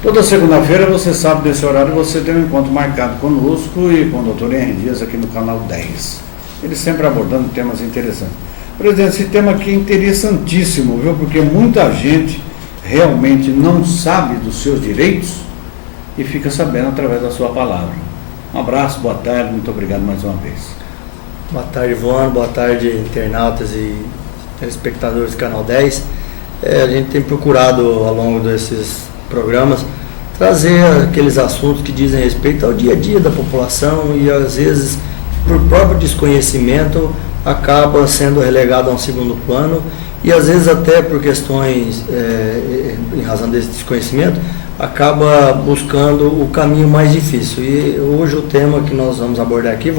Toda segunda-feira, você sabe desse horário, você tem um encontro marcado conosco e com o Dr. Henry Dias aqui no canal 10. Ele sempre abordando temas interessantes. Presidente, esse tema aqui é interessantíssimo, viu? Porque muita gente realmente não sabe dos seus direitos e fica sabendo através da sua palavra. Um abraço, boa tarde, muito obrigado mais uma vez. Boa tarde, Ivone, boa tarde, internautas e telespectadores do canal 10. A gente tem procurado ao longo desses programas trazer aqueles assuntos que dizem respeito ao dia a dia da população e às vezes por próprio desconhecimento acaba sendo relegado a um segundo plano e às vezes até por questões em razão desse desconhecimento acaba buscando o caminho mais difícil. E hoje o tema que nós vamos abordar aqui,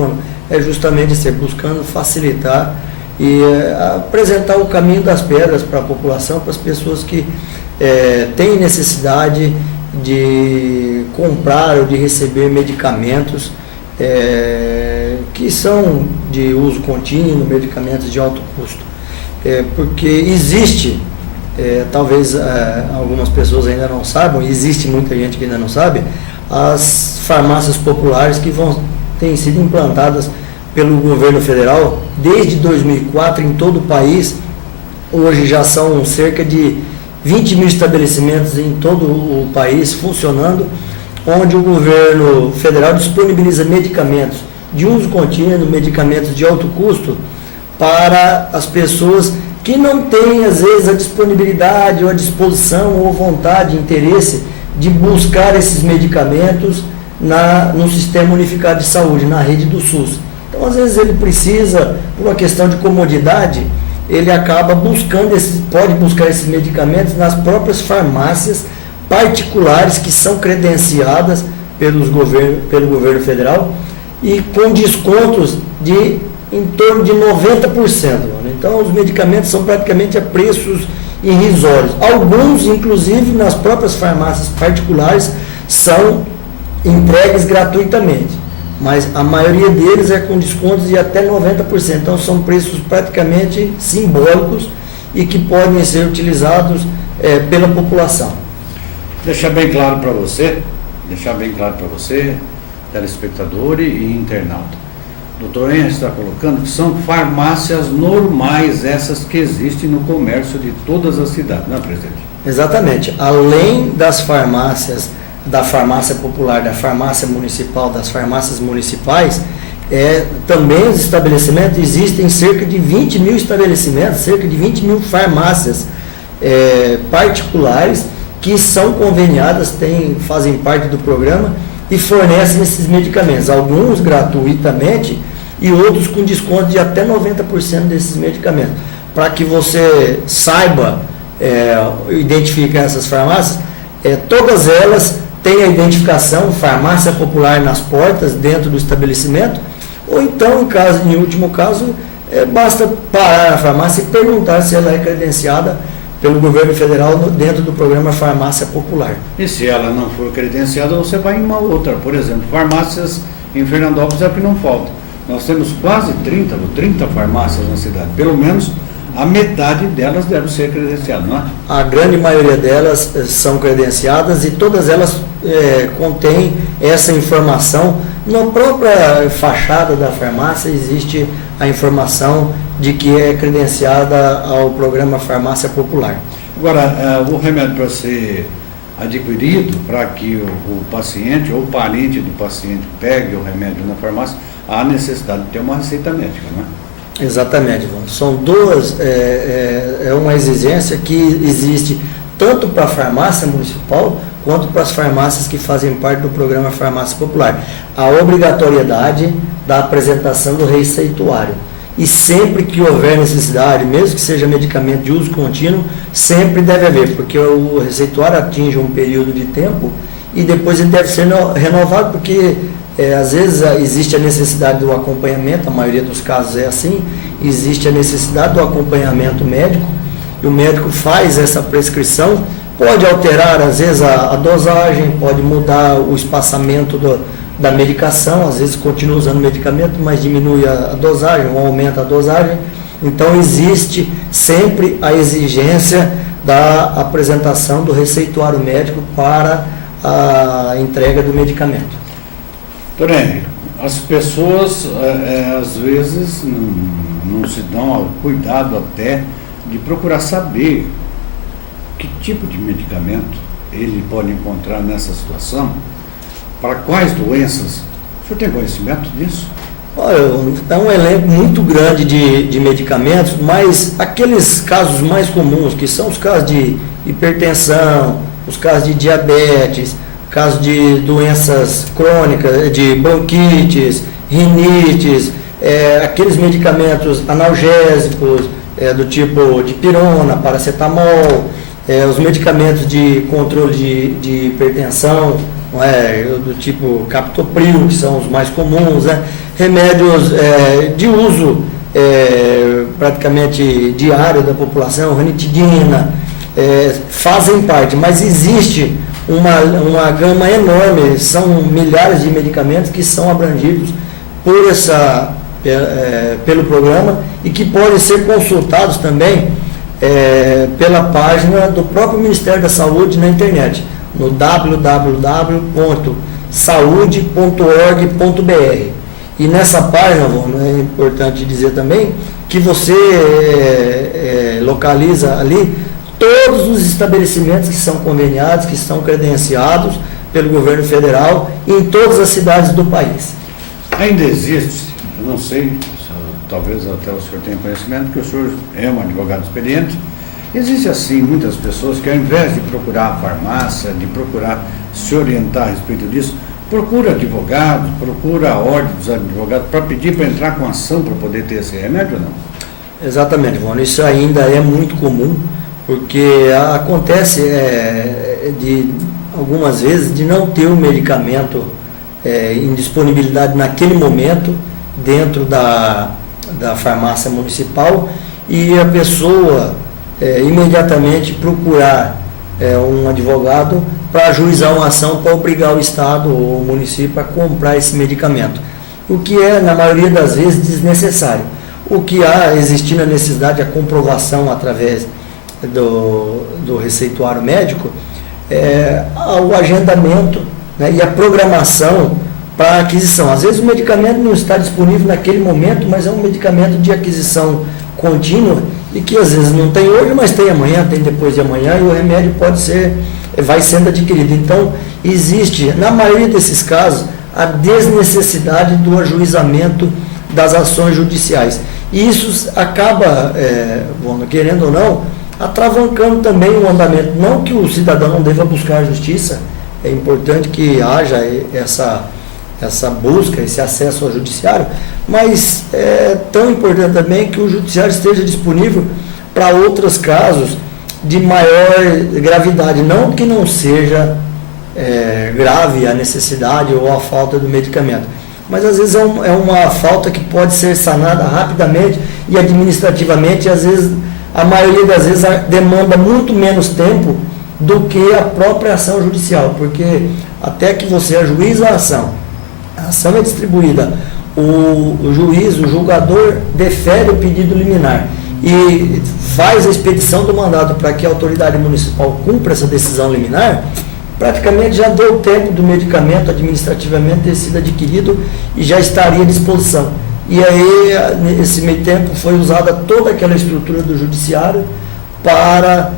é justamente ser buscando facilitar e apresentar o caminho das pedras para a população, para as pessoas que têm necessidade de comprar ou de receber medicamentos que são de uso contínuo, medicamentos de alto custo. Porque existe, talvez algumas pessoas ainda não saibam, existe muita gente que ainda não sabe, as farmácias populares que têm sido implantadas pelo governo federal desde 2004 em todo o país. Hoje já são cerca de 20 mil estabelecimentos em todo o país funcionando, onde o governo federal disponibiliza medicamentos de uso contínuo, medicamentos de alto custo, para as pessoas que não têm, às vezes, a disponibilidade, ou a disposição, ou vontade, interesse de buscar esses medicamentos no Sistema Unificado de Saúde, na rede do SUS. Então, às vezes, ele precisa, por uma questão de comodidade, ele acaba pode buscar esses medicamentos nas próprias farmácias particulares que são credenciadas pelo governo federal e com descontos de em torno de 90%. Então, os medicamentos são praticamente a preços irrisórios. Alguns, inclusive, nas próprias farmácias particulares, são entregues gratuitamente, mas a maioria deles é com descontos de até 90%. Então, são preços praticamente simbólicos e que podem ser utilizados pela população. Deixar bem claro para você, telespectador e internauta. O doutor Henry está colocando que são farmácias normais, essas que existem no comércio de todas as cidades, não é, presidente? Exatamente. Além das farmácias, da farmácia popular, da farmácia municipal, das farmácias municipais, também os estabelecimentos, existem cerca de 20 mil estabelecimentos, cerca de 20 mil farmácias particulares que são conveniadas, fazem parte do programa e fornecem esses medicamentos, alguns gratuitamente e outros com desconto de até 90% desses medicamentos. Para que você saiba identificar essas farmácias, todas elas têm a identificação farmácia popular nas portas, dentro do estabelecimento, ou então, em último caso, basta parar na farmácia e perguntar se ela é credenciada pelo governo federal dentro do programa Farmácia Popular. E se ela não for credenciada, você vai em uma outra. Por exemplo, farmácias em Fernandópolis é que não falta. Nós temos quase 30 farmácias na cidade. Pelo menos a metade delas deve ser credenciada, não é? A grande maioria delas são credenciadas e todas elas contêm essa informação. Na própria fachada da farmácia existe a informação de que é credenciada ao programa Farmácia Popular. Agora, o remédio para ser adquirido, para que o paciente ou o parente do paciente pegue o remédio na farmácia, há necessidade de ter uma receita médica, não é? Exatamente, Ivan. São duas, uma exigência que existe tanto para a farmácia municipal quanto para as farmácias que fazem parte do programa Farmácia Popular. A obrigatoriedade da apresentação do receituário. E sempre que houver necessidade, mesmo que seja medicamento de uso contínuo, sempre deve haver, porque o receituário atinge um período de tempo e depois ele deve ser renovado, porque às vezes existe a necessidade do acompanhamento, a maioria dos casos é assim, existe a necessidade do acompanhamento médico, e o médico faz essa prescrição, pode alterar às vezes a dosagem, pode mudar o espaçamento da medicação, às vezes continua usando o medicamento, mas diminui a dosagem ou aumenta a dosagem. Então existe sempre a exigência da apresentação do receituário médico para a entrega do medicamento. Doutor Henry, as pessoas às vezes não se dão ao cuidado até de procurar saber que tipo de medicamento ele pode encontrar nessa situação, para quais doenças. O senhor tem conhecimento disso? Olha, é um elenco muito grande de medicamentos, mas aqueles casos mais comuns, que são os casos de hipertensão, os casos de diabetes, casos de doenças crônicas, de bronquites, rinites, aqueles medicamentos analgésicos, do tipo de pirona, paracetamol, os medicamentos de controle de hipertensão, não é, do tipo captopril, que são os mais comuns, né? Remédios de uso praticamente diário da população, ranitidina, fazem parte, mas existe uma gama enorme, são milhares de medicamentos que são abrangidos por pelo programa e que podem ser consultados também pela página do próprio Ministério da Saúde na internet, no www.saude.org.br. E nessa página, é importante dizer também que você localiza ali todos os estabelecimentos que são conveniados, que são credenciados pelo governo federal em todas as cidades do país. Ainda existe, eu não sei, talvez até o senhor tenha conhecimento, que o senhor é um advogado experiente. Existe assim muitas pessoas que ao invés de procurar a farmácia, de procurar se orientar a respeito disso, procura advogado, procura a ordem dos advogados para pedir para entrar com ação para poder ter esse remédio ou não? Exatamente, Ivone, isso ainda é muito comum, porque acontece de algumas vezes de não ter o medicamento em disponibilidade naquele momento dentro da farmácia municipal e a pessoa imediatamente procurar um advogado para ajuizar uma ação para obrigar o Estado ou o município a comprar esse medicamento, o que é, na maioria das vezes, desnecessário. O que há existindo a necessidade, a comprovação através do receituário médico, o agendamento, né, e a programação para a aquisição. Às vezes o medicamento não está disponível naquele momento, mas é um medicamento de aquisição contínua e que às vezes não tem hoje, mas tem amanhã, tem depois de amanhã, e o remédio vai sendo adquirido. Então, existe, na maioria desses casos, a desnecessidade do ajuizamento das ações judiciais. E isso acaba, querendo ou não, atravancando também o andamento. Não que o cidadão não deva buscar a justiça, é importante que haja essa busca, esse acesso ao judiciário, mas é tão importante também que o judiciário esteja disponível para outros casos de maior gravidade, não que não seja grave a necessidade ou a falta do medicamento, mas às vezes é uma falta que pode ser sanada rapidamente e administrativamente, e às vezes, a maioria das vezes, demanda muito menos tempo do que a própria ação judicial, porque até que você ajuiza a ação é distribuída, o juiz, o julgador, defere o pedido liminar e faz a expedição do mandato para que a autoridade municipal cumpra essa decisão liminar, praticamente já deu tempo do medicamento administrativamente ter sido adquirido e já estaria à disposição. E aí, nesse meio tempo, foi usada toda aquela estrutura do judiciário para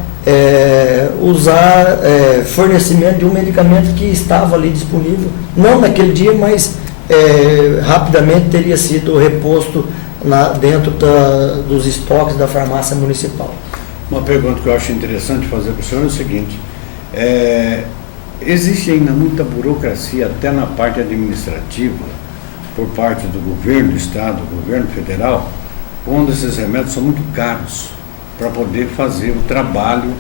usar fornecimento de um medicamento que estava ali disponível, não naquele dia, mas rapidamente teria sido reposto dentro dos estoques da farmácia municipal. Uma pergunta que eu acho interessante fazer para o senhor é o seguinte: existe ainda muita burocracia até na parte administrativa por parte do governo do estado, do governo federal, quando esses remédios são muito caros para poder fazer o trabalho,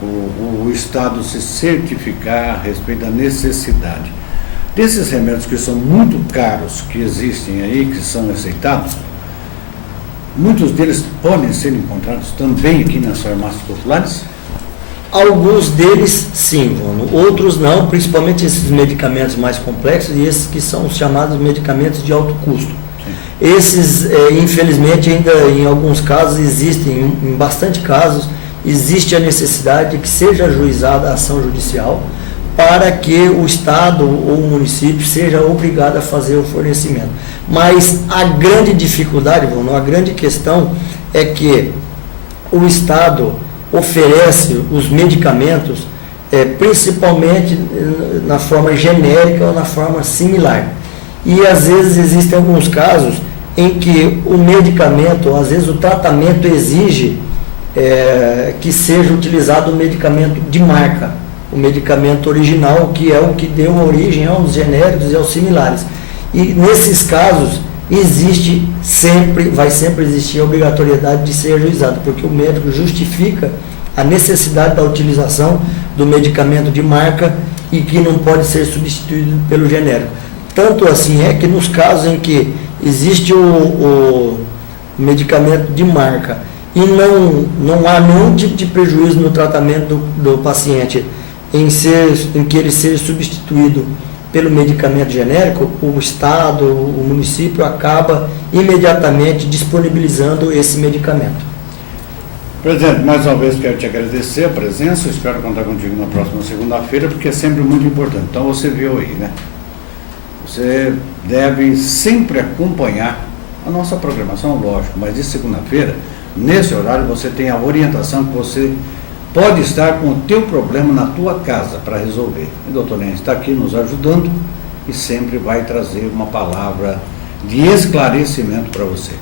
o estado se certificar a respeito da necessidade desses remédios que são muito caros, que existem aí, que são aceitados. Muitos deles podem ser encontrados também aqui nas farmácias populares? Alguns deles sim, outros não, principalmente esses medicamentos mais complexos e esses que são os chamados medicamentos de alto custo. Sim. Esses, infelizmente, ainda em alguns casos existem, em bastante casos, existe a necessidade de que seja ajuizada a ação judicial para que o Estado ou o município seja obrigado a fazer o fornecimento. Mas a grande dificuldade, a grande questão é que o Estado oferece os medicamentos principalmente na forma genérica ou na forma similar. E às vezes existem alguns casos em que o medicamento, às vezes o tratamento exige que seja utilizado o medicamento de marca, o medicamento original, que é o que deu origem aos genéricos e aos similares. E nesses casos vai sempre existir a obrigatoriedade de ser ajuizado, porque o médico justifica a necessidade da utilização do medicamento de marca e que não pode ser substituído pelo genérico. Tanto assim é que nos casos em que existe o medicamento de marca e não há nenhum tipo de prejuízo no tratamento do paciente em que ele seja substituído pelo medicamento genérico, o Estado, o município acaba imediatamente disponibilizando esse medicamento. Presidente, mais uma vez quero te agradecer a presença, espero contar contigo na próxima segunda-feira, porque é sempre muito importante. Então você viu aí, né? Você deve sempre acompanhar a nossa programação, lógico, mas de segunda-feira, nesse horário, você tem a orientação que você pode estar com o teu problema na tua casa para resolver. E o doutor Nenê está aqui nos ajudando e sempre vai trazer uma palavra de esclarecimento para você.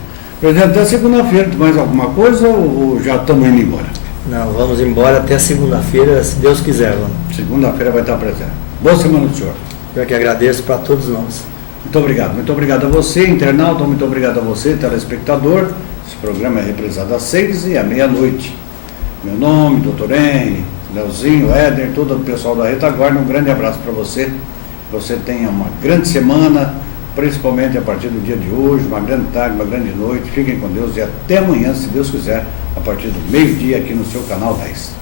Presidente, até segunda-feira, mais alguma coisa ou já estamos indo embora? Não, vamos embora até segunda-feira, se Deus quiser. Vamos. Segunda-feira vai estar presente. Boa semana do senhor. Eu que agradeço para todos nós. Muito obrigado a você, internauta, muito obrigado a você, telespectador. Esse programa é reprisado às 6 e à meia-noite. Meu nome, doutor Henry, Leozinho, Éder, todo o pessoal da Retaguarda, um grande abraço para você. Que você tenha uma grande semana, principalmente a partir do dia de hoje, uma grande tarde, uma grande noite. Fiquem com Deus e até amanhã, se Deus quiser, a partir do meio-dia aqui no seu canal 10.